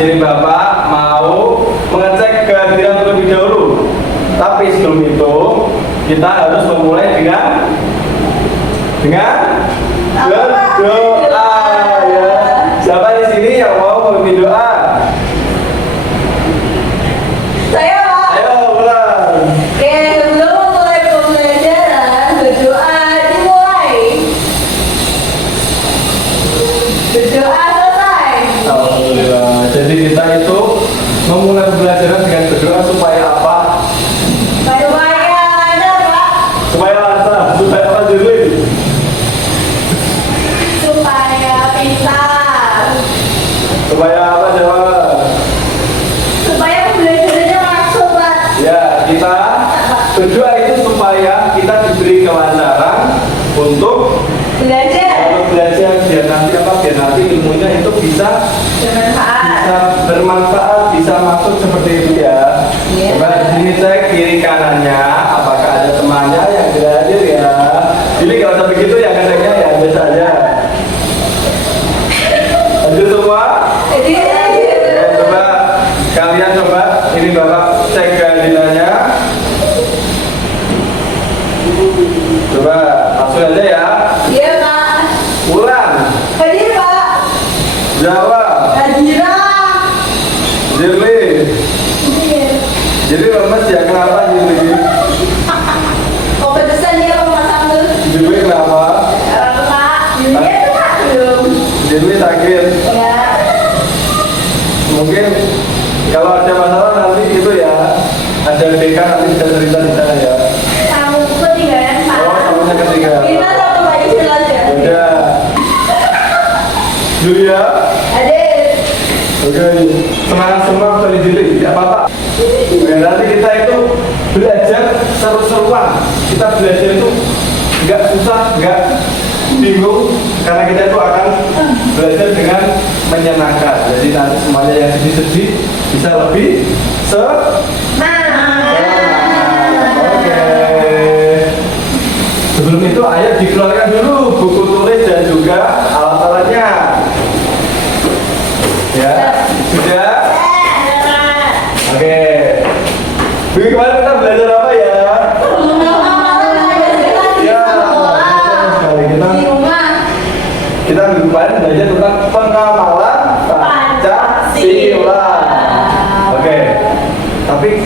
sini Bapak mau mengecek kehadiran terlebih dahulu. Tapi sebelum itu kita harus memulai dengan berdoa ya. Siapa di sini yang mau memimpin doa? Saya, Pak. Ayo mulai. Oke, sebelum memulai pembelajaran, berdoa dimulai. Berdoa selesai. Alhamdulillah. Jadi kita itu memulai pembelajaran dengan berdoa supaya apa? Supaya lancar, Pak. Supaya lancar, supaya apa dulu? Supaya pintar. Supaya apa jawab? Supaya pembelajarannya masuk, Pak. Ya, kita berdoa itu supaya kita diberi kelancaran untuk Belajar. belajar biar nanti ilmunya itu bisa bermanfaat, bisa masuk seperti itu ya. Iya. Coba di sini cek kiri kanannya, apakah ada temannya yang tidak hadir ya. Jadi kalau usah begitu ya ngeceknya ya biasa aja. Hadir semua? Ya, coba kalian coba ini Bapak cek kehadirannya. Coba langsung aja ya. Iya, Pak. Ulang, Hadir, Pak. Jawa, Hadiran. Jirli. Hadir. Jadi lemes ya, kenapa Jirli? Kepedesan dia kalau masak tuh. Jirli kenapa? Pak. Iya, itu Pak. Belum. Jirli sakit. Ya. Mungkin kalau ada masalah nanti itu ya, ada BK nanti bisa cerita di sana ya. Tamu ketinggalan, Pak. Oh, tamunya ketinggalan. Kita satu lagi silakan. Udah. Julia, Hadir. oke, semangat semua dari Jirli, tidak apa-apa. Oke, nanti kita itu belajar seru-seruan. Kita belajar itu nggak susah, nggak bingung, karena kita itu akan belajar dengan menyenangkan. Jadi nanti semuanya yang sedih-sedih bisa lebih Semangat. Oke. Sebelum itu ayo dikeluarkan dulu buku tulis dan juga alat-alatnya. Ya, sudah. Oke. Minggu kemarin kita belajar apa ya? Ya, sekali kita minggu kemarin belajar tentang pengamalan Pancasila. Oke. Tapi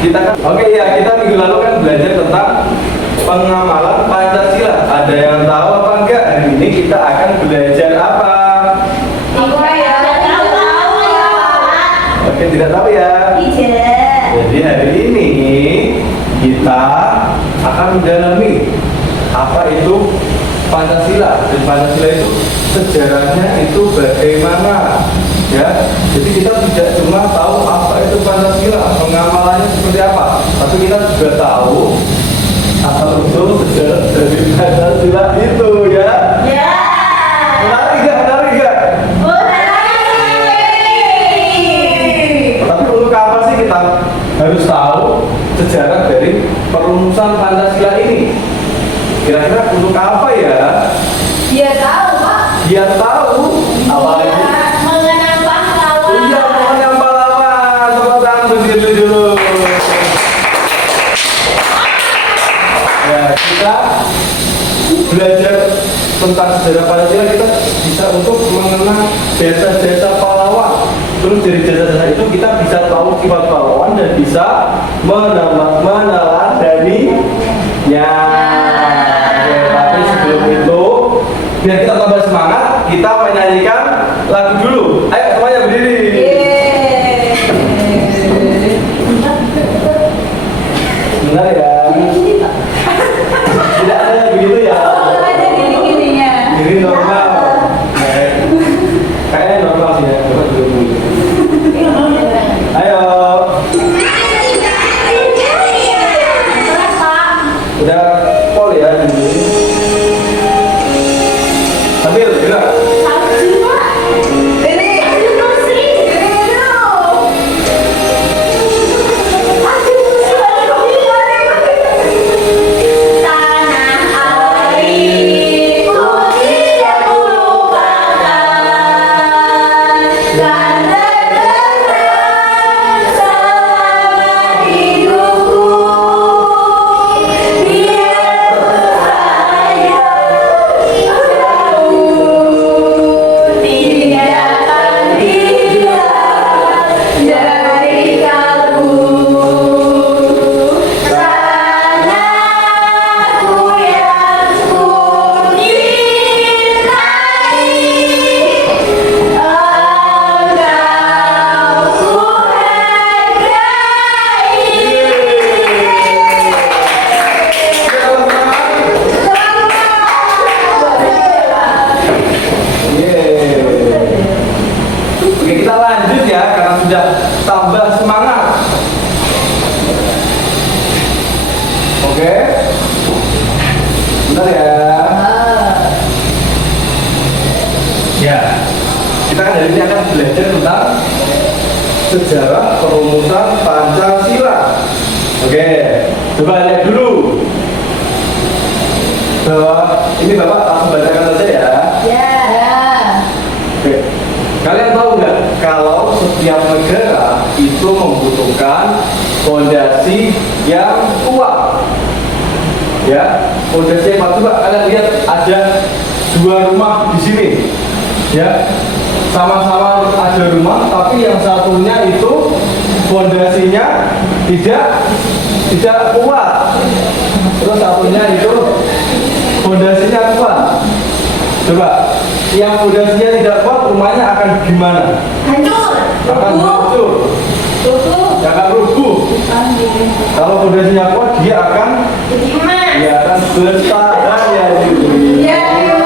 kita kan kita minggu lalu kan belajar tentang pengamalan Pancasila. Ada yang tahu apa enggak? Hari ini kita akan belajar apa? Oke, tidak tahu ya. Jadi hari ini kita akan mendalami apa itu Pancasila. Dan Pancasila itu sejarahnya itu bagaimana? Ya, jadi kita tidak cuma tahu apa itu Pancasila, pengamalannya seperti apa, tapi kita juga tahu asal usul sejarah dari Pancasila itu ya. Menarik nggak? Tapi untuk apa sih kita harus tahu sejarah dari perumusan Pancasila ini? Kira-kira untuk apa ya? Dia tahu, Pak. Biar tahu apalagi. Mengenang pahlawan. Iya, mengenang pahlawan. Tepuk tangan begitu dulu. Ya, kita belajar tentang sejarah Pancasila, kita bisa untuk mengenang jasa-jasa pahlawan. Terus dari jasa-jasa itu kita bisa tahu sifat pahlawan dan bisa meneladaninya. Oke, tapi sebelum itu biar kita tambah semangat, kita menyanyikan lagu dulu. Ayo semuanya berdiri. Benar ya? Tidak ada begitu ya? Jadi normal. Kayaknya normal sih ya. Coba dulu. Ayo. Udah pol ya di sini. Sambil gerak. Tanah airku tidak ku lupakan. Kita hari ini akan belajar tentang sejarah perumusan Pancasila. Oke, coba lihat dulu. Ini Bapak langsung bacakan saja ya. Ya. Oke. Kalian tahu nggak kalau setiap negara itu membutuhkan fondasi yang kuat? Ya, fondasi yang kuat. Coba kalian lihat ada dua rumah di sini. Ya, sama-sama ada rumah, tapi yang satunya itu fondasinya tidak kuat. Terus satunya itu fondasinya kuat. Coba, yang fondasinya tidak kuat, rumahnya akan gimana? Hancur. Akan hancur, Tutup. akan rubuh. Kalau fondasinya kuat, dia akan bertahan ya. Juli. Ya, itu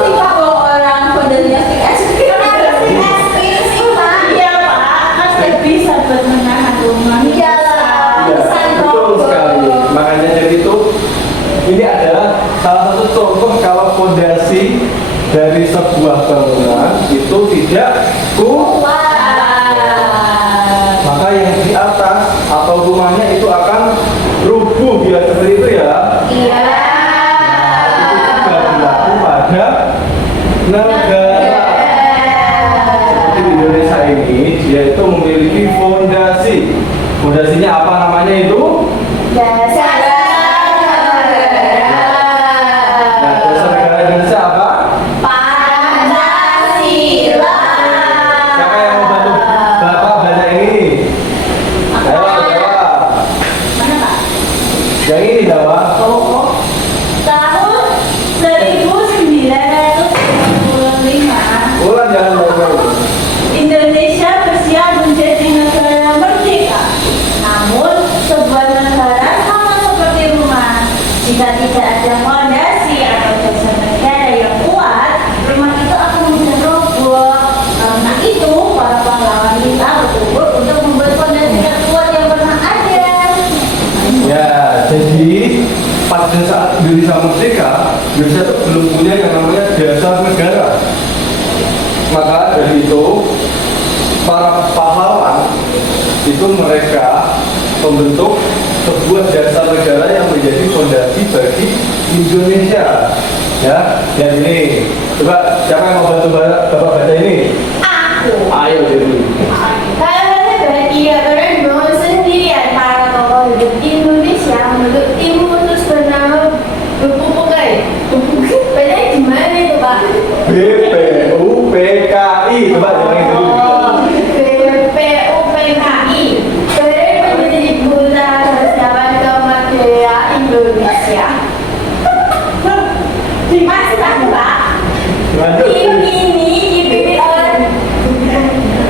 sih Pak, kalau orang fondasinya stick es krim. Kenapa stick es krim sih Pak? Iya Pak, kan bisa buat menahan rumah. Iya lah, Ya, bisa betul sekali. Makanya jadi itu, ini adalah salah satu contoh kalau fondasi dari sebuah bangunan itu tidak kuat, maka yang di atas atau rumahnya itu akan rubuh ya, seperti itu ya. Iya. Itu juga berlaku pada negara. Seperti di Indonesia ini, dia itu memiliki fondasi. Fondasinya apa namanya itu? Dasar Nah, dasar negara Indonesia apa? Pancasila. Siapa yang mau bantu Bapak baca ini? Jawab. Mana Pak? Yang ini Bapak. Tahun 1945 Ulang jangan ngomong. Indonesia bersiap menjadi negara merdeka. Namun sebuah negara sama seperti rumah. Jika tidak ada fondasi atau dasar negara yang kuat, rumah itu akan mudah roboh. Karena itu, para pahlawan kita bertubuh untuk membuat fondasi yang kuat yang pernah ada. Ya, jadi pada saat Indonesia merdeka, Indonesia itu belum punya yang namanya dasar negara. Maka dari itu, para pahlawan itu mereka membentuk sebuah dasar negara yang menjadi fondasi bagi Indonesia. Ya, dan ini coba siapa yang mau bantu Bapak baca ini? Aku. Ayo jadi. Karena berarti dibangun sendirian para tokoh hidup Indonesia membentuk tim khusus bernama BPUPKI. Bedanya gimana itu Pak? BPUPKI, coba jangan dulu. BPUPKI Badan Penyelidik Bursa Persiapan Kemerdekaan Indonesia. Masih tahu Pak? Lanjut. Tim ini dipimpin oleh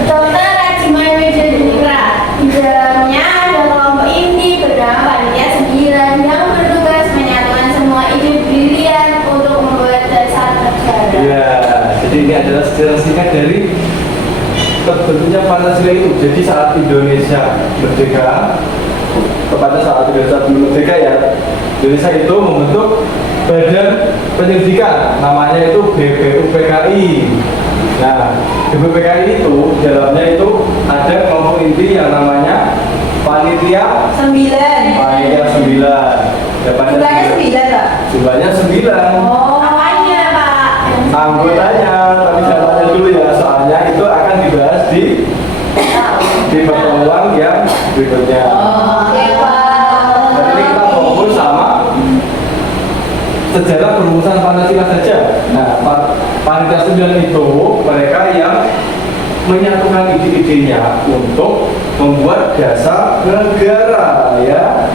Dr. Rajiman Widodikra. Di dalamnya ada kelompok inti bernama Panitia 9 yang bertugas menyatukan semua ide brilian untuk membuat dasar negara. Ya, jadi ini adalah sejarah singkat dari terbentuknya Pancasila itu. Jadi saat Indonesia merdeka, kepada saat Indonesia belum merdeka ya, Indonesia itu membentuk badan penyelidikan, namanya itu BPUPKI. Nah, BPUPKI itu dalamnya itu ada kelompok inti yang namanya Panitia 9. 9. Ya, Jumlahnya 9 Pak? Jumlahnya 9. Oh, apanya Pak? Anggotanya, tapi jawabannya dulu ya, soalnya itu akan dibahas di pertemuan yang berikutnya. Oke Pak. Dan ini kita fokus sama sejarah perumusan Pancasila saja. Nah, Panitia 9 itu mereka yang menyatukan ide-idenya untuk membuat dasar negara ya.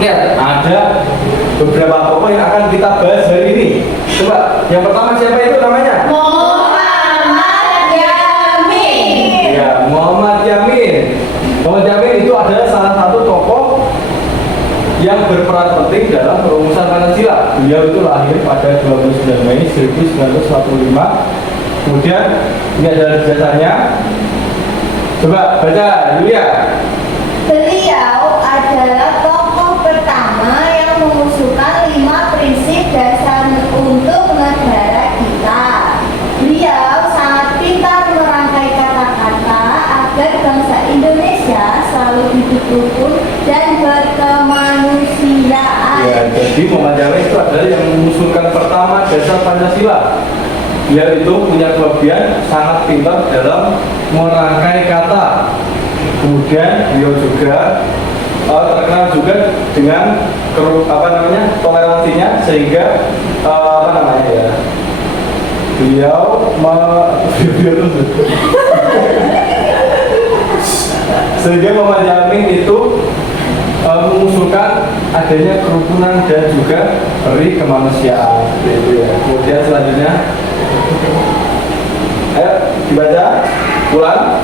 Lihat, ada beberapa tokoh yang akan kita bahas hari ini. Coba, yang pertama siapa itu namanya? Muhammad Yamin. Ya, Muhammad Yamin. Muhammad Yamin itu adalah salah satu tokoh yang berperan penting dalam perumusan Pancasila. Beliau itu lahir pada 29 Mei 1945. Kemudian ini adalah jasanya. Coba baca, Yulia. Beliau adalah tokoh pertama yang mengusulkan 5 prinsip dasar untuk negara kita. Beliau sangat dasar Pancasila. Dia itu punya kelebihan sangat pintar dalam merangkai kata. Kemudian beliau juga terkenal juga dengan toleransinya, sehingga beliau sehingga menjamin itu mengusulkan adanya kerukunan dan juga peri kemanusiaan, gitu ya. Kemudian selanjutnya, ayo dibaca ulang.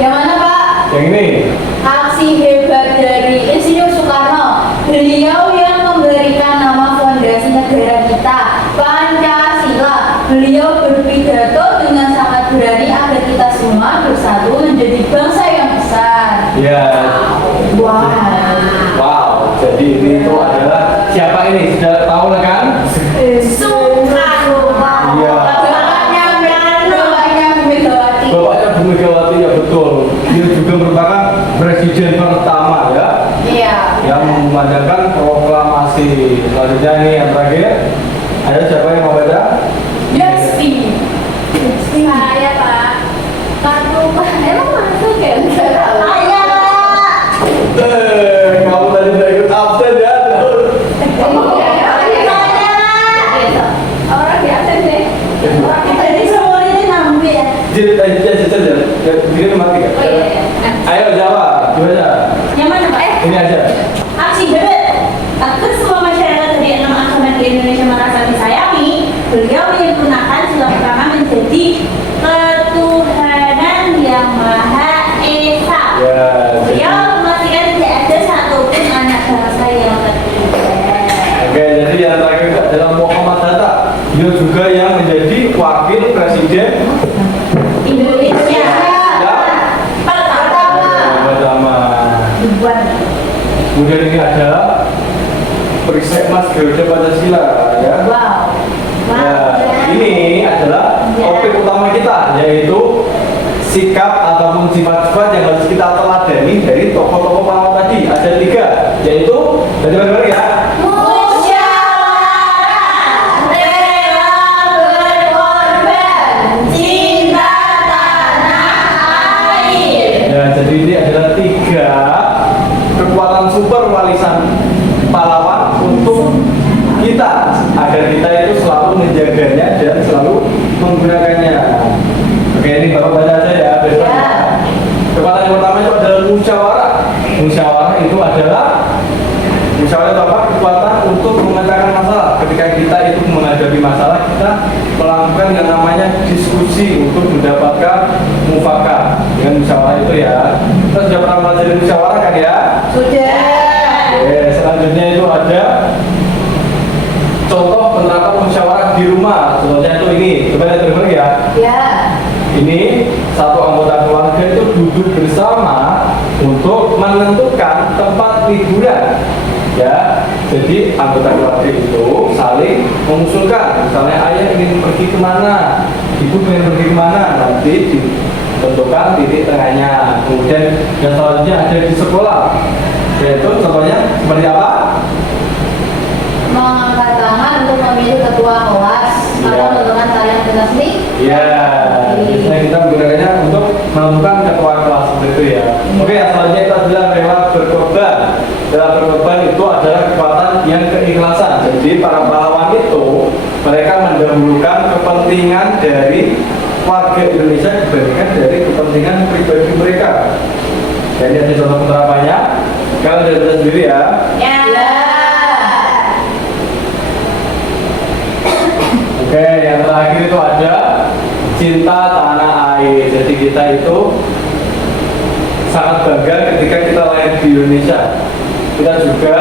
Yang mana Pak? Yang ini. Aksi hebat dari Insinyur Soekarno. Beliau yang memberikan nama fondasi negara kita, Pancasila. Beliau berpidato dengan sangat berani agar kita semua bersatu menjadi bangsa yang besar. Ya. Wow. Jadi ini itu adalah siapa ini? Sudah tahu kan? Soekarno. Iya. Bapaknya Bu Megawati, ya betul. Dia juga merupakan presiden pertama ya. Iya. Yang memandangkan proklamasi. Selanjutnya ini yang terakhir. Ada siapa yang mau baca? Yasti. Saya Pak. Kartu emang masuk ya? Saya. Kamu tadi udah ikut absen ya? Orang biasa deh. Orang kita ini semua ini nampi ya. Jadi mati kan? Oh iya. Ayo jawab, gimana? Yang mana Pak? Ini aja. Aksi hebat. Agar semua masyarakat dari 6 agama di Indonesia merasa disayangi, beliau menyempurnakan sila pertama menjadi ketuhanan yang Maha Esa. Ya. Beliau memastikan tidak ada satupun anak bangsa yang tertinggal. Oke, jadi yang terakhir itu adalah Muhammad Hatta. Dia juga yang menjadi wakil presiden Indonesia. Ya. Pertama. Kemudian ini ada Perisekmas Garuda Pancasila ya. Wow. Ya, ini adalah topik utama kita, yaitu sikap ataupun sifat-sifat yang harus kita teladani dari tokoh-tokoh pahlawan tadi. Ada 3, yaitu bagaimana ya? Musyawarah, rela berkorban, cinta tanah air. Ya, jadi ini adalah 3 kekuatan super warisan pahlawan untuk kita, agar kita itu selalu menjaganya dan selalu menggunakannya. Oke, ini bapak baca aja ya. Ya. Kekuatan yang pertama itu adalah musyawarah. Musyawarah itu apa? Kekuatan untuk memecahkan masalah. Ketika kita itu menghadapi masalah, kita melakukan yang namanya diskusi untuk mendapatkan mufakat dengan musyawarah itu ya. Kita sudah pernah belajar musyawarah kan ya? Sudah. Oke, selanjutnya itu ada contoh penerapan musyawarah di rumah. Contohnya itu ini, coba lihat dulu ya. Ya. Ini satu anggota keluarga itu duduk bersama untuk menentukan tempat liburan. Ya, jadi anggota keluarga itu saling mengusulkan. Misalnya ayah ingin pergi kemana, ibu ingin pergi kemana, nanti ditentukan titik tengahnya. Kemudian yang selanjutnya ada di sekolah. Yaitu contohnya seperti apa? Mengangkat tangan untuk memilih ketua kelas atau menentukan tarian dinasti. Ya, biasanya kita menggunakannya untuk menentukan ketua kelas seperti itu ya. Oke, selanjutnya itu adalah rela berkorban. Rela berkorban itu adalah kekuatan yang keikhlasan. Jadi para pahlawan itu mereka mendahulukan kepentingan dari warga Indonesia dibandingkan dari kepentingan pribadi mereka. Jadi ada contoh penerapannya. Kalian sudah bisa sendiri ya. Ya. Oke, yang terakhir itu ada cinta tanah air. Jadi kita itu sangat bangga ketika kita lahir di Indonesia. Kita juga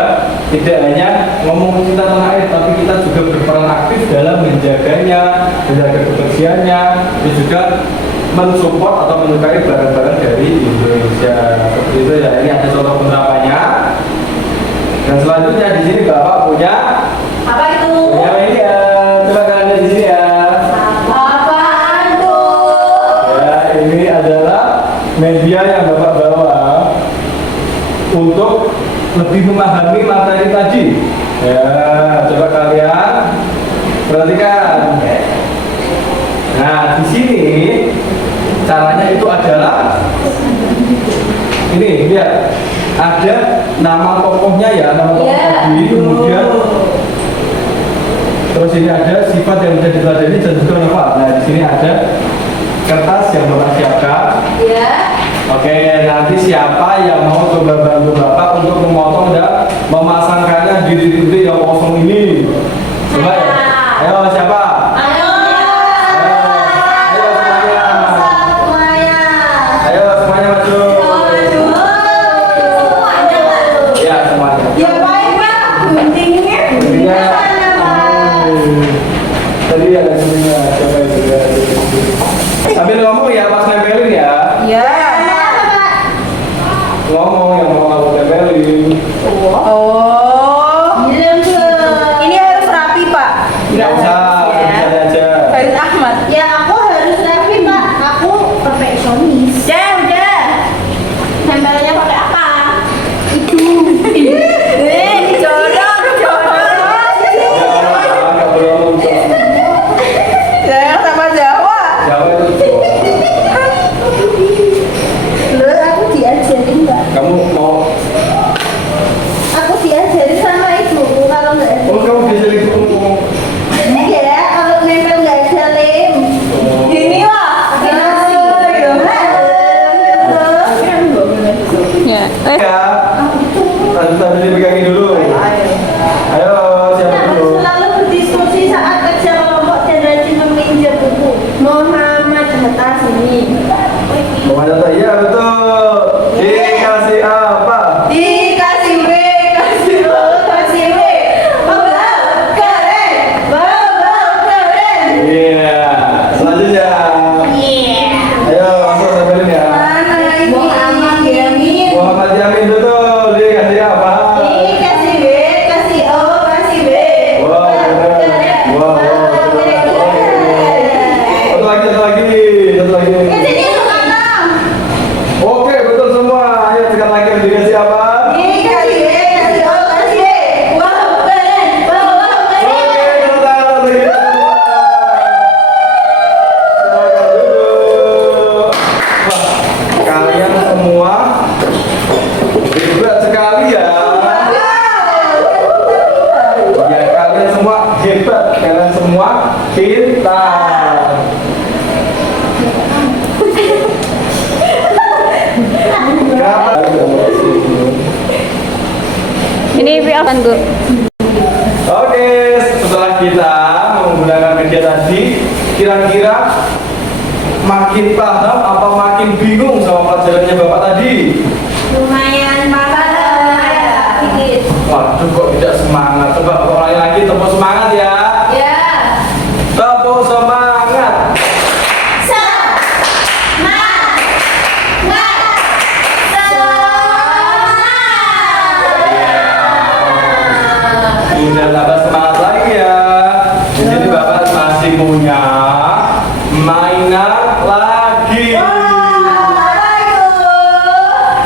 tidak hanya ngomong cinta tanah air, tapi kita juga berperan aktif dalam menjaganya, menjaga kebersihannya, dan juga mensupport atau menyukai barang-barang dari Indonesia. Seperti itu ya. Ini ada contoh penerapannya. Dan selanjutnya di sini Bapak punya Apa itu? punya media. Coba kalian lihat di sini ya. Apaan tuh? Ya, ini adalah media yang Bapak bawa untuk lebih memahami materi tadi. Ya, coba kalian perhatikan. kan? Nah, di sini caranya itu adalah ini lihat, ada nama tokohnya ya, nama tokoh tadi, kemudian terus ini ada sifat yang bisa diteladani dan juga apa. Nah, di sini ada kertas yang Bapak siapkan. Ya. Oke, nanti siapa yang mau coba bantu Bapak untuk memotong dan memasangkannya di titik-titik yang kosong ini? Coba ya. Ayo siapa? Ayo. Ayo semuanya. Semuanya. Ayo semuanya maju. Semuanya, Pak. Ya semuanya. Ya baik, Pak. Guntingnya. Guntingnya. Sana, Pak. Tadi ada guntingnya. Siapa itu? Sambil ngomong ya pas nempelin ya. Ya. Ngomong yang mau aku tempelin. Oh, ini harus rapi Pak. Nggak usah, bisa aja. Harus Ahmad. Ya aku harus rapi, Pak. Aku perfeksionis. Udah. Tempelnya pakai apa? Jorok. Ya, nggak boleh ngomong. Jangan sama Jawa. Jawa itu. Loh, aku diajarin, Pak. Kamu mau? Aku diajarin sama ibuku kalau nggak ada. Oh, kamu bisa ngomong. Ya, kalau nempel nggak ada lem. Ini lah. Pakai nasi. Ya. Ya. Tadi dipegangin dulu. Ayo, siapa Nah, dulu? selalu berdiskusi saat kerja kelompok dan rajin meminjam buku. Muhammad Hatta sini. Muhammad Hatta, iya betul. Dikasih apa? Dikasih B, kasih O, kasih W. Bau keren. Bau keren. Iya. Selanjutnya. Ayo, langsung tempelin ya. Mana ini? Muhammad Yamin. Muhammad Yamin betul. Dikasih apa? Kasih B, kasih O, kasih B. Wow, bener. Wow, bener. Satu lagi, satu lagi. Kesini Soekarno. Oke, betul semua. Ayo tekan lagi, dikasih apa? Kasih B, kasih O, kasih B. Wow, keren. Wow, Oke, keren. tepuk tangan untuk kita semua. Silakan duduk. Wah, kalian semua hebat sekali ya. Ya, kalian semua hebat. Kalian semua pintar. Kenapa? Ini akan gue. Oke, setelah kita menggunakan media tadi, kira-kira makin paham apa makin bingung sama pelajarannya Bapak tadi? Lumayan mahal. Waduh, kok tidak semangat? Coba ulangi lagi, tepuk semangat ya. Ya. Tepuk semangat. Sudah tambah semangat lagi ya. Di sini Bapak masih punya mainan lagi.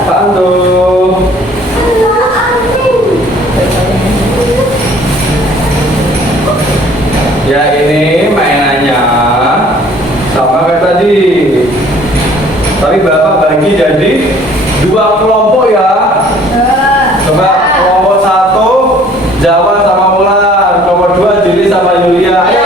Apaan tuh? Ya ini mainannya sama kayak tadi. Tapi Bapak bagi jadi 2 kelompok ya. Coba kelompok 1 Jawa sama Mulan, kelompok 2 Jili sama Yulia. Ayo.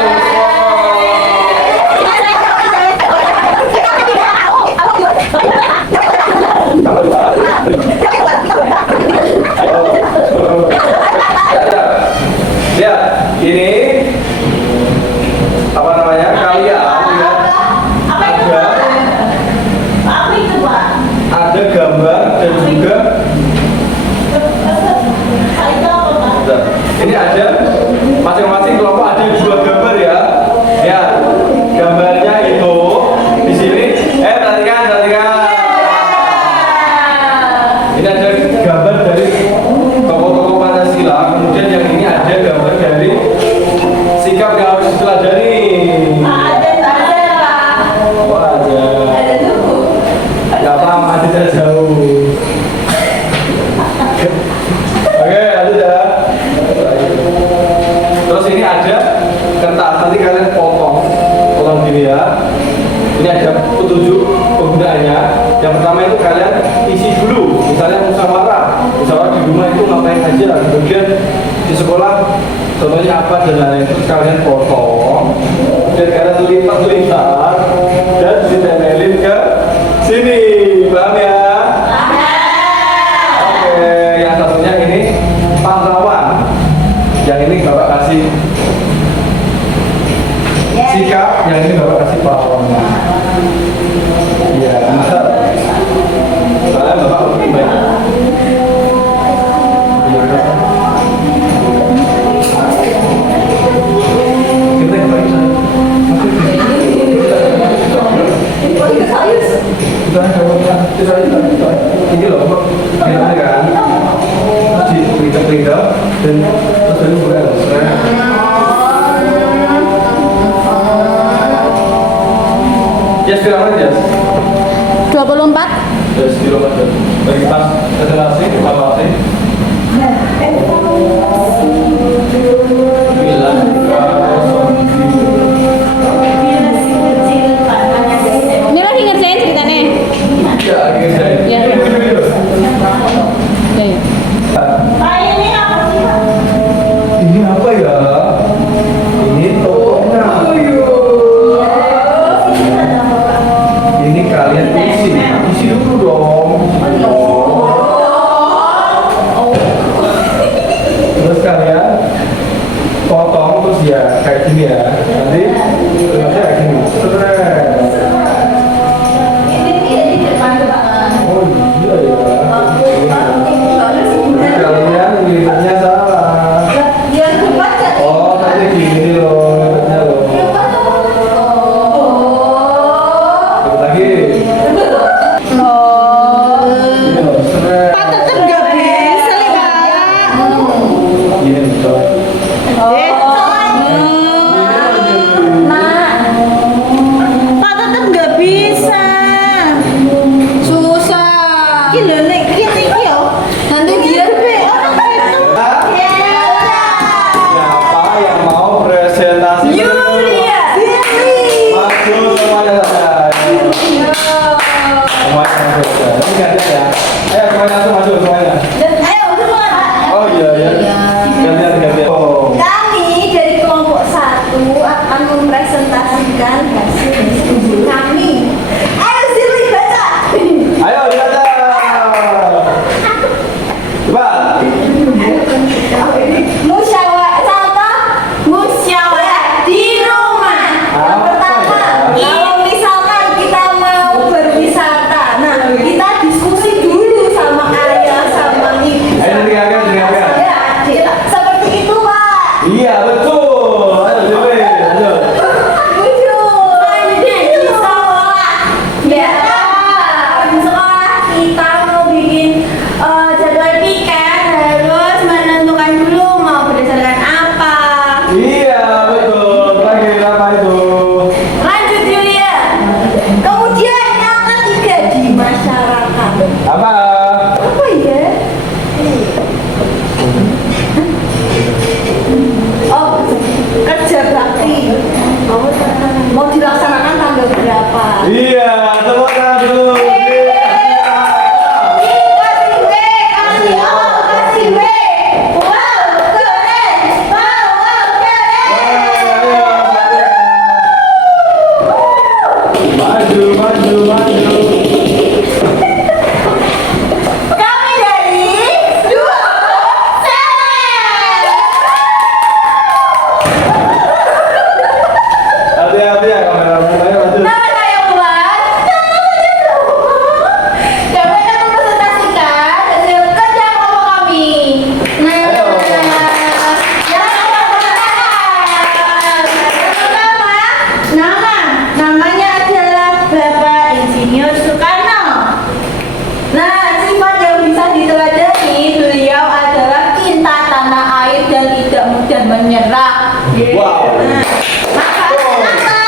Ini ada petunjuk penggunaannya. Yang pertama itu kalian isi dulu, misalnya musyawarah di rumah itu ngapain aja, kemudian di sekolah contohnya apa dan lain-lain, terus kalian potong, dan kalian lipat dan ditempelin ke sini, paham ya? Oke, yang satunya ini pahlawan, yang ini bapak kasih sikap, yang ini bapak kasih pahlawannya. Iya, bisa. Soalnya bapak lebih baik. Kita kembali sana. Ini loh, gimana kan? Kita dan terus dulu bukan. Yes, berapa Yes? 24. Yes, kilometer. Bagi pas federasi, evaluasi. Ini lagi ngerjain ceritanya. Ya, ngerjain. Ya. Ini video. Ya, ya. Ini apa sih? Ini apa ya? Ini tokonya. Ini kalian isi dulu dong. Terus kalian potong terus ya kayak gini ya. Nanti terusnya kayak gini. Oh iya ya. Kalian lihatnya salah. Oh nanti gini loh, lihatnya loh. Terus lagi. Ini loh, seret. Tetep gak bisa nih, Kak. Ini betul. Pak tetep gak bisa. Susah. Gila nih, gini yo. Nanti dia Siapa yang mau presentasi? Maju semuanya saja. Semuanya maju saja. Ini gantian ya. Ayo semuanya maju semuanya. Oh iya ya. Gantian. Oh. Kami dari kelompok 1 akan mempresentasikan hasil diskusi kami. Ayo Zili baca. Ayo dibaca. Coba. Musyawarah di rumah. Yang pertama, kalau misalkan kita mau berwisata, nah kita diskusi dulu sama ayah sama ibu. Ayo dengarkan. Ya, seperti itu Pak. Iya betul. Ayo Dewi. Ayo. Di sekolah. Ya, di sekolah kita mau bikin jadwal piket, harus menentukan dulu mau berdasarkan apa. Iya betul. Terakhir apa itu? Lanjut Julia. Kemudian yang ketiga di masyarakat. Apa? Apa ya? Oh, kerja bakti. Mau dilaksanakan tanggal berapa? Iya, tepuk tangan dulu. Maju. Kami dari dua Hati-hati ya kameramen. Ayo maju. nama saya Bulan. Kami akan mempresentasikan hasil kerja kelompok kami. Ayo. Namanya adalah Bapak Insinyur Soekarno. Nah, sifat yang bisa diteladani beliau adalah cinta tanah air dan tidak mudah menyerah. Wow. Nah, maka kenapa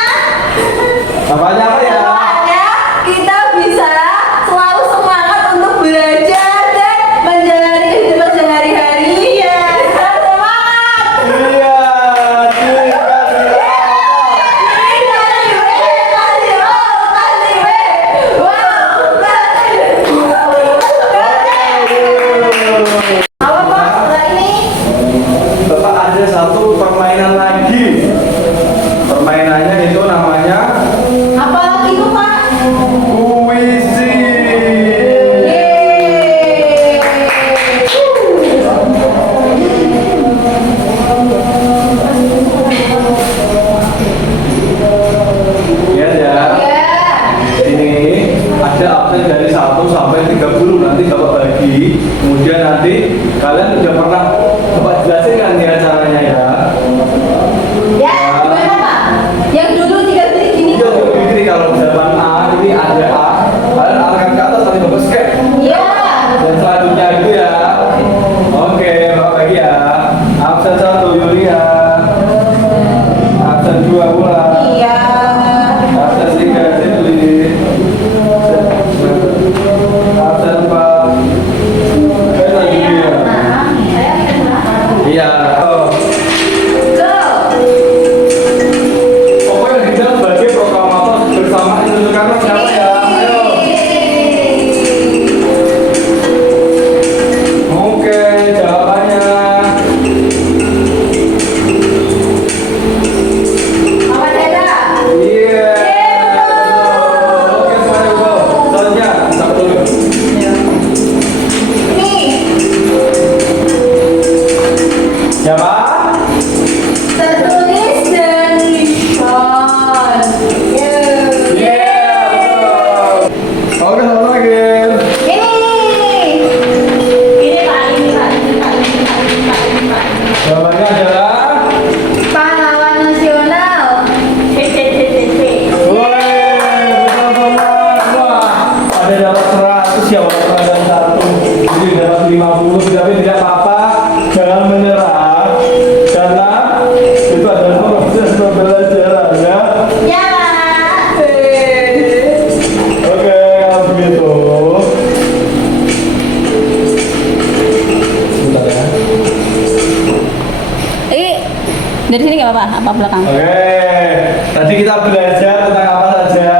Tadi kita belajar tentang apa saja?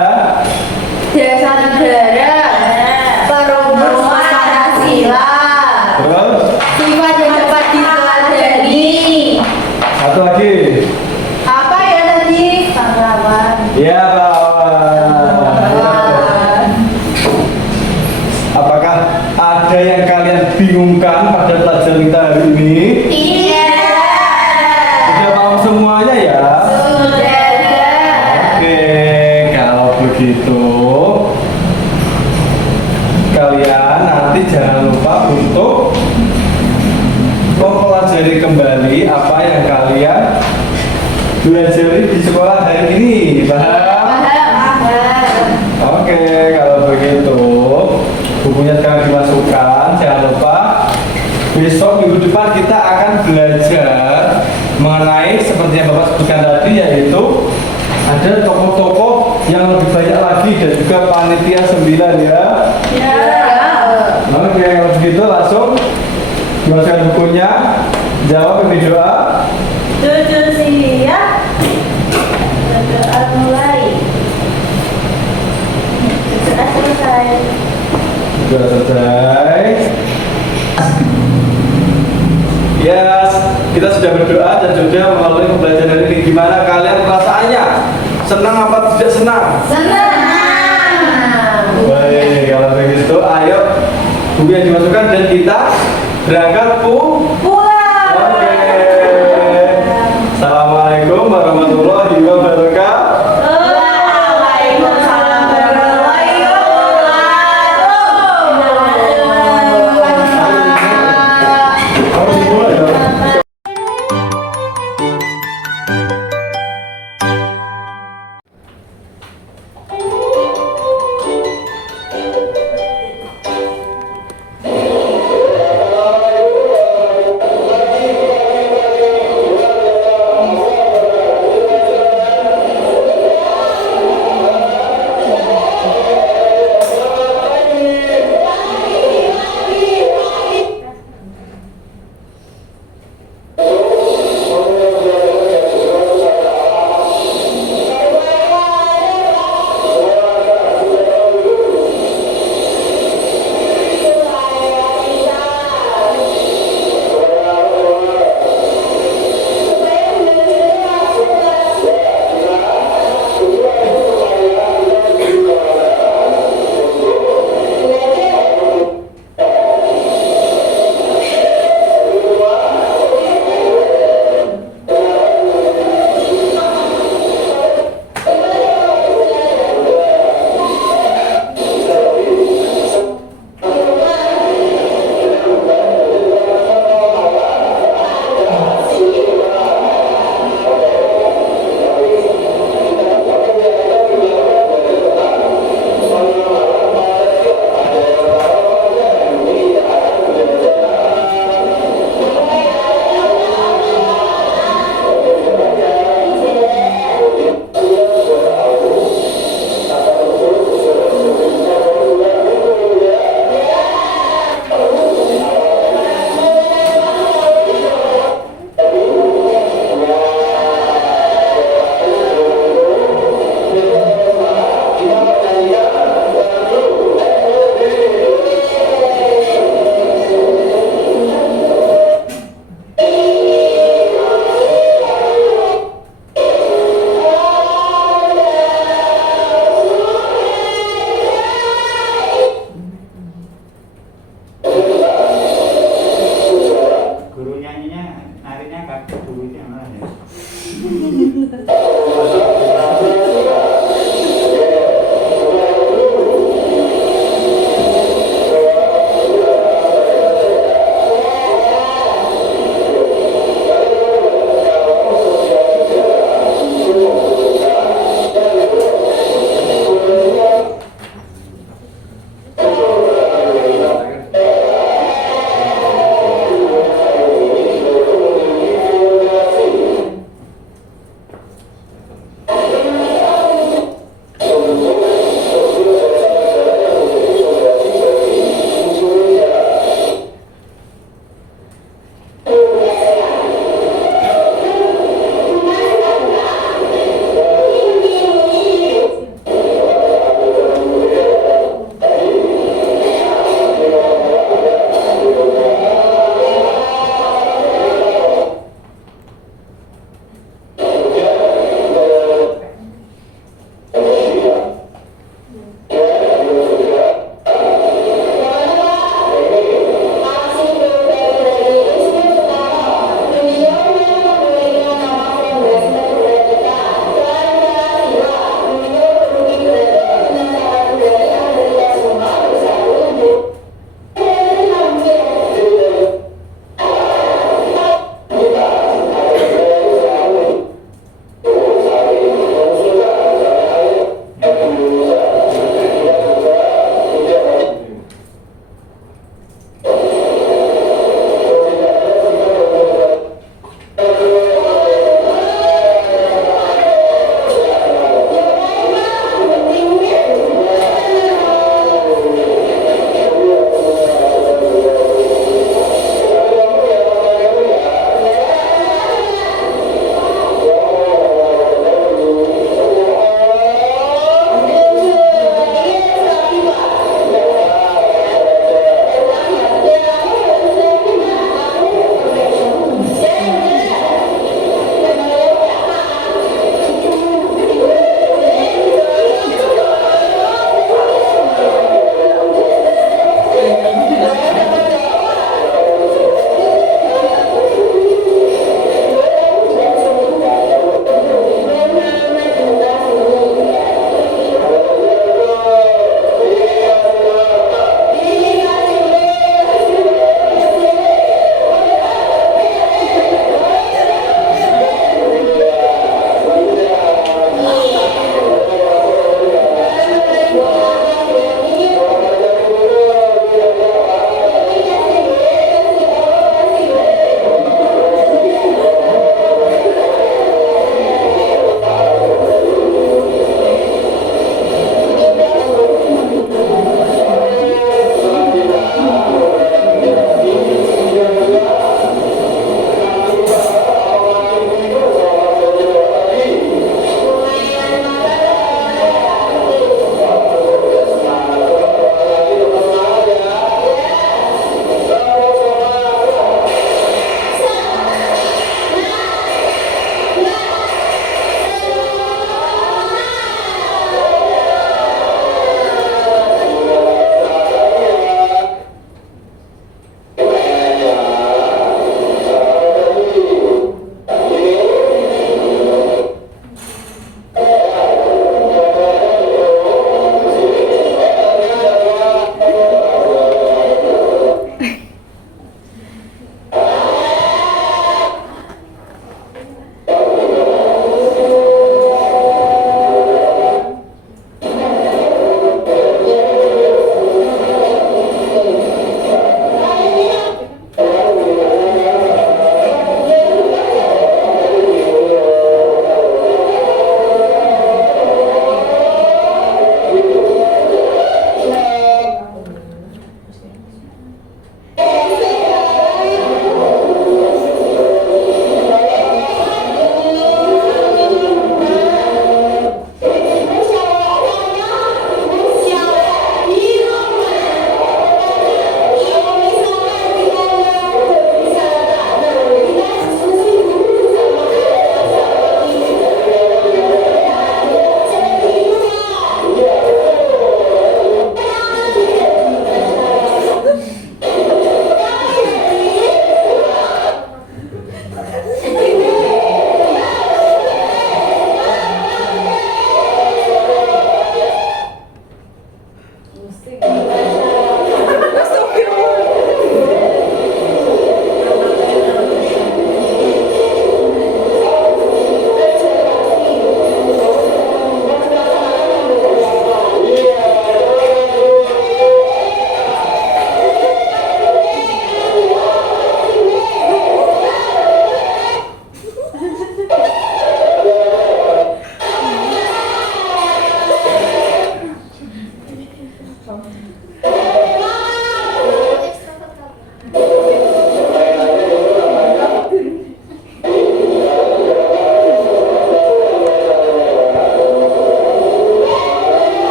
Dasar negara. Perumus Pancasila. Terus Sifat yang dapat diteladani. satu lagi. Apa ya tadi? Pahlawan. Ya, pahlawan. Apakah ada yang kalian bingungkan pada pelajaran kita hari ini? Iya. Sudah paham semuanya ya? Sudah. Oke, kalau begitu kalian nanti jangan lupa untuk mempelajari kembali apa yang kalian pelajari di sekolah hari ini. Paham? Oke, kalau begitu bukunya sekarang dimasukkan. Jangan lupa besok minggu depan kita akan belajar mengenai seperti yang Bapak sebutkan tadi, yaitu ada tokoh-tokoh yang lebih banyak lagi dan juga panitia 9 ya. Ya. Oke, kalau begitu langsung dimasukkan bukunya. Jawab ini doa. Jujur sini ya. Berdoa mulai. Sudah selesai. Sudah selesai. Ya, kita sudah berdoa dan sudah melalui pembelajaran ini. Gimana kalian perasaannya? Senang apa tidak senang? Senang. Baik, kalau begitu ayo buku yang dimasukkan dan kita berangkat Pulang. Oke. Assalamualaikum warahmatullahi wabarakatuh. Waalaikumsalam warahmatullahi wabarakatuh. Harus dimulai ya.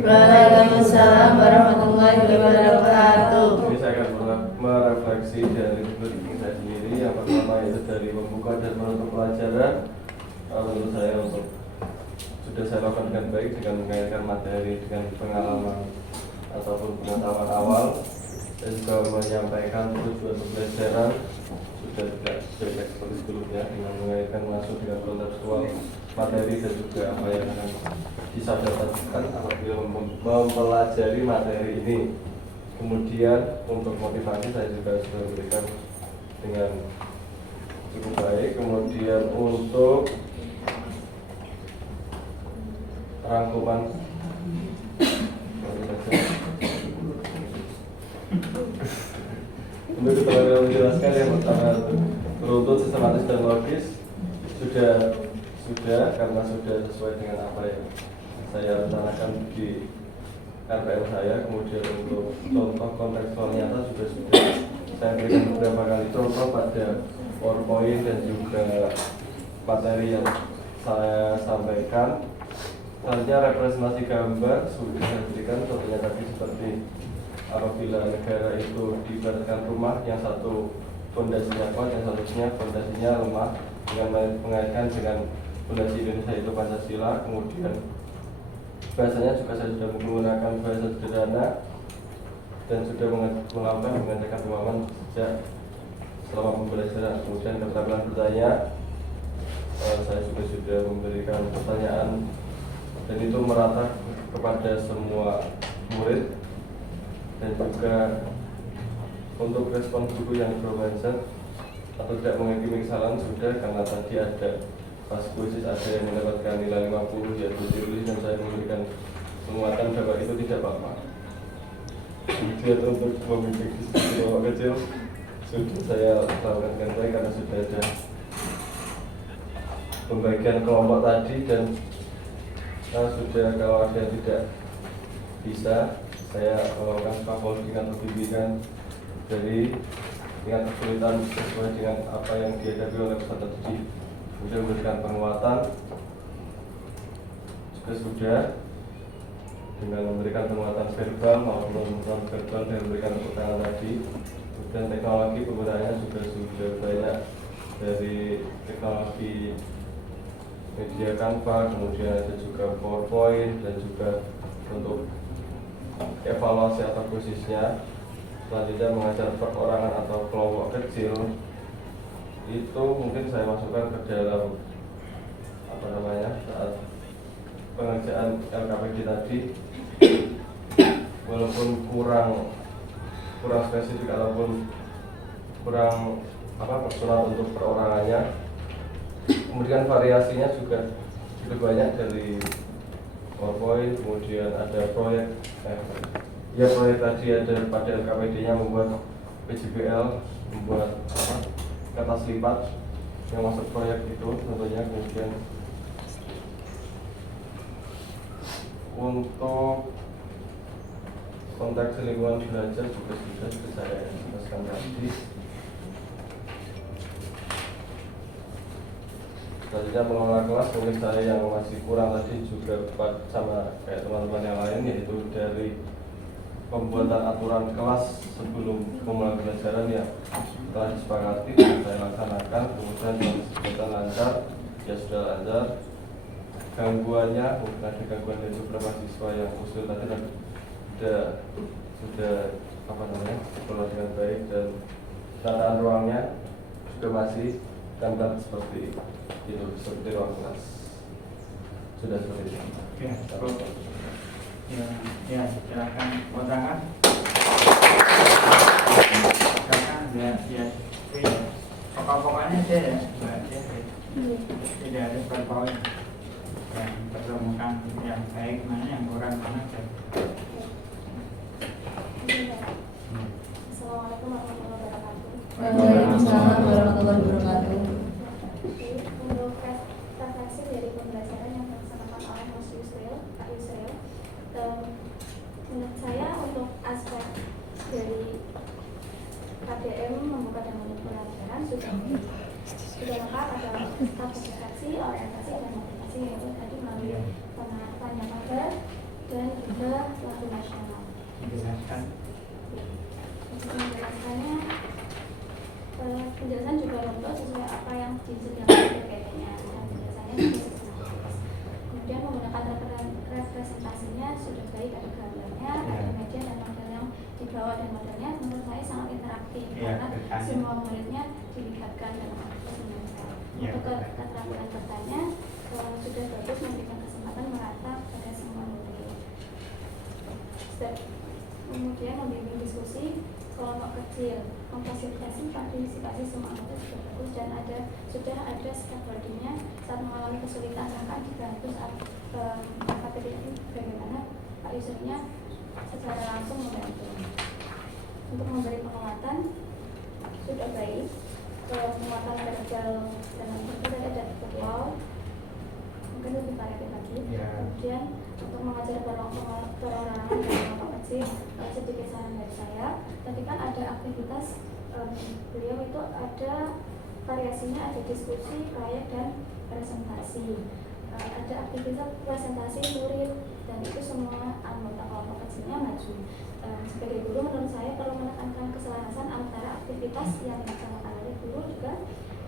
Waalaikumsalam warahmatullahi wabarakatuh. Ini saya akan merefleksi dari buku saya sendiri. Yang pertama itu dari membuka dan menutup pelajaran. Menurut saya untuk sudah saya lakukan dengan baik dengan mengaitkan materi dengan pengalaman ataupun pengetahuan awal dan juga menyampaikan tujuan pembelajaran sudah tidak sesuai seperti sebelumnya dengan mengaitkan masuk dengan kontekstual materi dan juga apa yang akan bisa dapatkan apabila mempelajari materi ini. Kemudian untuk motivasi saya juga sudah berikan dengan cukup baik. Kemudian untuk rangkuman untuk keterangan menjelaskan yang pertama beruntut sistematis dan logis sudah karena sudah sesuai dengan apa yang saya rencanakan di RPM saya. Kemudian untuk contoh kontekstual nyata sudah saya berikan beberapa kali contoh pada PowerPoint dan juga materi yang saya sampaikan. Selanjutnya representasi gambar sudah saya berikan, contohnya tadi seperti apabila negara itu diibaratkan rumah, yang satu fondasinya kuat, yang satunya fondasinya lemah, dengan mengaitkan dengan fondasi Indonesia itu Pancasila. Kemudian bahasanya juga saya sudah menggunakan bahasa sederhana dan sudah melakukan mengadakan pemahaman sejak selama pembelajaran. Kemudian keterampilan bertanya, saya juga sudah memberikan pertanyaan dan itu merata kepada semua murid. Dan juga untuk respon guru yang bermindset atau tidak menghakimi kesalahan sudah, karena tadi ada pas kuisis ada yang mendapatkan nilai 50 yaitu ditulis dan saya memberikan penguatan bahwa itu tidak apa-apa. Kemudian untuk membimbing diskusi kelompok kecil sudah saya lakukan dengan baik karena sudah ada pembagian kelompok tadi dan sudah kalau ada yang tidak bisa saya melakukan scaffolding atau bimbingan dari tingkat kesulitan sesuai dengan apa yang dihadapi oleh peserta didik. Kemudian memberikan penguatan juga sudah dengan memberikan penguatan verbal maupun non verbal dan memberikan tepuk tangan tadi. Kemudian teknologi penggunaannya juga sudah banyak, dari teknologi media Canva, kemudian ada juga PowerPoint dan juga untuk evaluasi atau khususnya. Selanjutnya mengajar perorangan atau kelompok kecil itu mungkin saya masukkan ke dalam saat pengerjaan LKPD tadi, walaupun kurang spesifik ataupun kurang personal untuk perorangannya. Kemudian variasinya juga cukup banyak dari PowerPoint. Kemudian ada proyek tadi ada pada LKPD-nya membuat PJBL, membuat kertas lipat yang masuk proyek itu tentunya. Kemudian untuk konteks lingkungan belajar juga sudah saya jelaskan tadi. Selanjutnya mengelola kelas, mungkin saya yang masih kurang tadi juga sama kayak teman-teman yang lain, yaitu dari pembuatan aturan kelas sebelum memulai pembelajaran yang telah disepakati dan saya laksanakan. Kemudian sudah lancar, ya sudah lancar. Gangguannya mungkin ada gangguan dari beberapa siswa yang usul tadi dan sudah dikelola dengan baik, dan tataan ruangnya juga masih tampak seperti itu, seperti ruang kelas sudah seperti itu. Ya, silakan potongan. Silakan pokok-pokoknya aja ya, tidak ada PowerPoint yang pertemukan yang baik mana, yang kurang mana. Assalamualaikum warahmatullahi wabarakatuh. Waalaikumsalam warahmatullahi wabarakatuh. Untuk refleksi dari pembelajaran yang dilaksanakan oleh Mas Yusril, Pak Yusril, menurut saya untuk aspek dari KDM membuka dan menutup pelajaran sudah lengkap. Ada tahap refleksi, orientasi, dan motivasi, yaitu tadi melalui penerapan yang ada dan juga satu nasional. Dijelaskan. Untuk menjelaskannya, penjelasan juga untuk sesuai apa yang disediakan PPT-nya dan penjelasannya juga sistematis. Kemudian menggunakan representasinya sudah baik, ada gambarnya, ada media dan model yang dibawa, dan modelnya menurut saya sangat interaktif karena semua muridnya dilibatkan dalam aktivitas menempel. Untuk keterampilan bertanya sudah bagus, memberikan kesempatan merata pada semua murid. Kemudian membimbing diskusi kelompok kecil, memfasilitasi partisipasi semua anggota sudah bagus, dan sudah ada scaffoldingnya saat mengalami kesulitan, bahkan dibantu saat KPD ini bagaimana Pak Yusrinya secara langsung membantu. Untuk memberi penguatan sudah baik, penguatan verbal dalam bentuk ada visual, mungkin lebih variatif lagi. Kemudian untuk mengajar perorangan dan kelompok kecil, sedikit saran dari saya, tadi kan ada aktivitas beliau itu ada variasinya, ada diskusi, proyek, dan presentasi. Ada aktivitas presentasi murid, dan itu semua anggota kelompok kecilnya maju. Sebagai guru menurut saya perlu menekankan keselarasan antara aktivitas yang dilaksanakan oleh guru juga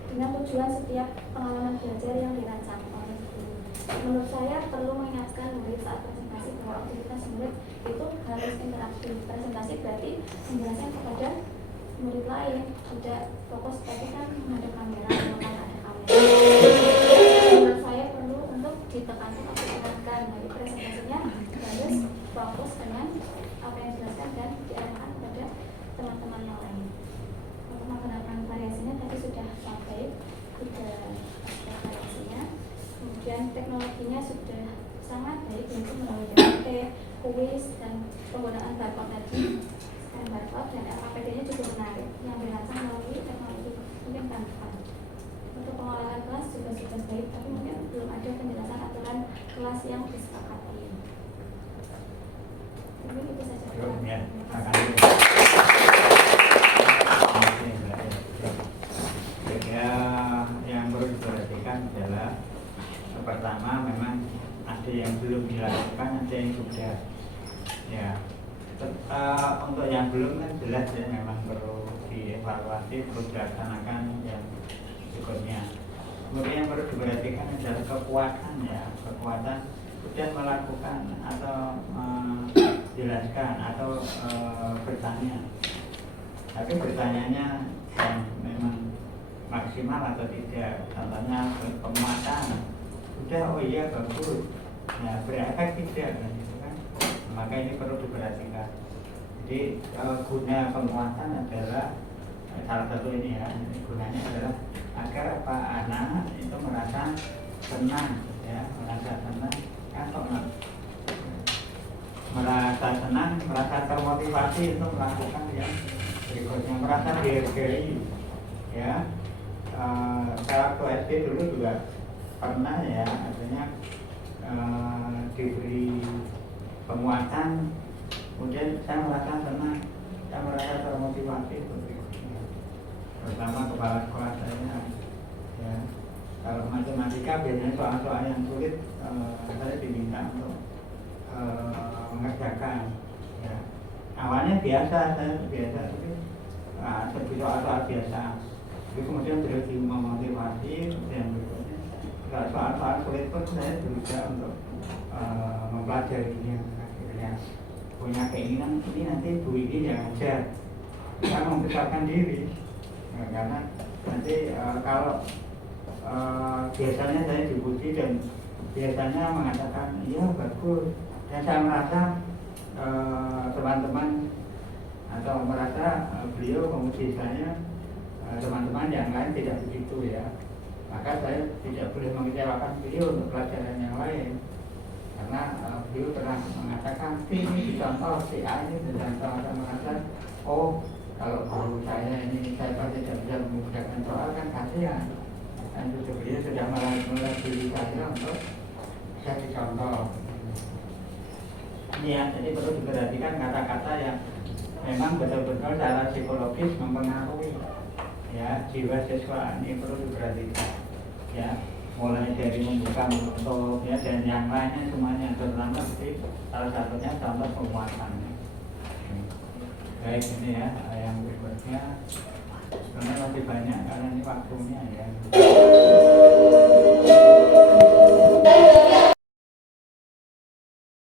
dengan tujuan setiap pengalaman belajar yang dirancang oleh guru. Menurut saya perlu mengingatkan murid saat presentasi bahwa aktivitas murid itu harus interaktif. Presentasi berarti menjelaskan kepada murid lain, tidak fokus tadi kan menghadap kamera, bukan ada kamera. Menurut saya perlu untuk ditekankan atau diingatkan dari presentasinya harus fokus dengan apa yang dijelaskan dan diarahkan kepada teman-teman yang lain. Untuk menggunakan variasinya tadi sudah sampai 3 variasinya. Kemudian teknologinya sudah sangat baik, yaitu melalui PPT, kuis, dan penggunaan barcode tadi, scan barcode, dan LKPD-nya juga menarik yang dirancang melalui teknologi mungkin Canva. Untuk pengolahan kelas juga sudah baik, tapi mungkin belum ada penjelasan aturan kelas yang disepakati. Ini itu saja. Ya, yang perlu diperhatikan adalah pertama memang ada yang belum dilakukan, ada yang sudah. Ya, untuk yang belum kan jelas ya, memang perlu dievaluasi, perlu dilaksanakan yang berikutnya. Kemudian yang perlu diperhatikan adalah kekuatan ya, kekuatan sudah melakukan atau menjelaskan atau bertanya. Tapi bertanyanya yang memang maksimal atau tidak, contohnya penguatan sudah, oh iya bagus, ya berefek tidak kan, gitu kan. Maka ini perlu diperhatikan. Jadi guna penguatan adalah salah satu ini ya, gunanya adalah agar Pak anak itu merasa senang ya, merasa senang atau merasa senang, merasa termotivasi untuk melakukan yang berikutnya, merasa dihargai ya. Saya waktu SD dulu juga pernah ya, artinya diberi penguatan, kemudian saya merasa senang, saya merasa termotivasi untuk berikutnya. Pertama kepala sekolah saya ya, kalau matematika biasanya soal-soal yang sulit saya diminta untuk mengerjakan ya. Awalnya biasa, saya biasa, tapi seperti soal-soal biasa. Tapi kemudian beliau memotivasi yang berikutnya. Kalau soal-soal sulit pun saya berusaha untuk mempelajarinya. Akhirnya punya keinginan ini nanti Bu ini yang ajar, saya membesarkan diri ya, karena nanti kalau biasanya saya dipuji dan biasanya mengatakan iya bagus, dan saya merasa teman-teman atau merasa beliau memuji saya, teman-teman yang lain tidak begitu ya, maka saya tidak boleh mengecewakan beliau untuk pelajaran yang lain, karena beliau pernah mengatakan ini dicontoh, si A ini dicontoh, saya merasa oh kalau guru saya ini saya pasti tidak bisa memudahkan soal kan kasihan, dan beliau sudah melatih saya untuk bisa dicontoh. Ini ya, jadi perlu diperhatikan kata-kata yang memang betul-betul secara psikologis mempengaruhi ya jiwa siswa, ini perlu diperhatikan ya, mulai dari membuka menutup ya, dan yang lainnya semuanya, terutama di salah salah satunya contoh penguatannya. Baik, ini ya yang berikutnya. Sebenarnya lebih banyak karena ini waktunya ya.